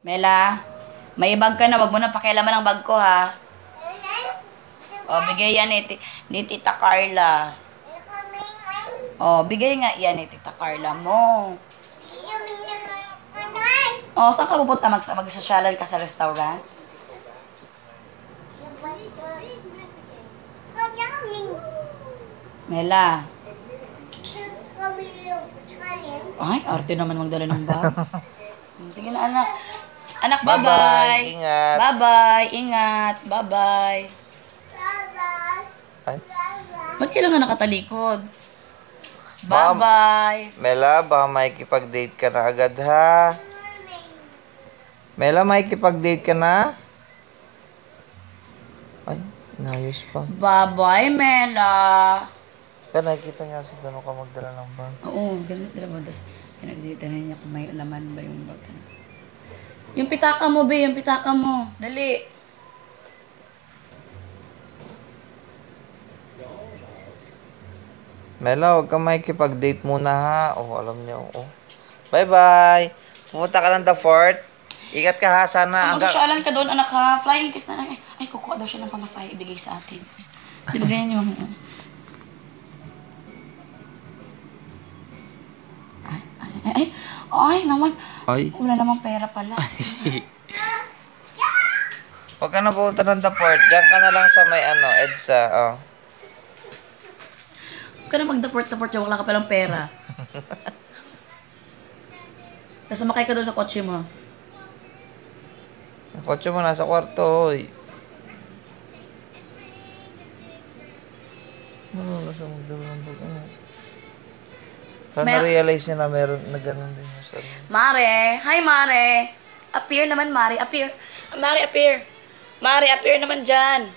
Mela, may bag ka na. Wag mo na pakialaman ang bag ko, ha? O, bigay yan ni Tita Carla. O, bigay nga yan ni Tita Carla mo. O, saan ka pupunta? Magsasyalan ka sa restaurant? Mela. Ay, arte naman magdala ng bag. Sige na, anak. Anak, bye-bye. Ingat. Bye-bye. Ingat. Bye-bye. Ay. Ba't kailangan nakatalikod? Bye-bye. Mela, baka makikipag-date ka na agad, ha? Mela, makikipag-date ka na? Ay, inayos pa. Bye-bye, Mela. Kaya nakikita niya sa gano'n ka magdala ng bag. Oo, ganun dala mo. Tapos, pinagditanan niya kung may laman ba yung bag. Yung pitaka mo, be. Yung pitaka mo. Dali. Mela, huwag kang makikipag-date muna, ha? Oh, alam niyo, oh. Bye-bye. Pumunta ka ng the fort. Ingat ka, ha? Sana Magsasyalan ka doon, anak, ha? Flying kiss na lang. Ay, kukuha daw siya ng pamasahe. Ibigay sa atin. Di ba ganyan yung... Ay, naman. Ay. Wala namang pera pala. Huwag ka na pumunta ng the fort. Diyan ka na lang sa may EDSA, oh. Huwag ka na mag-daport-daport dyan. Wala ka palang pera. Tapos sumakay ka doon sa kotse mo. Ang kotse mo nasa kwarto, hoy. Ano siya magdala ng bag, ano? Saan na-realize niya na meron na gano'n din yung sarili? Mare! Hi, Mare! Appear naman, Mare. Appear. Mare, appear. Mare, appear naman dyan.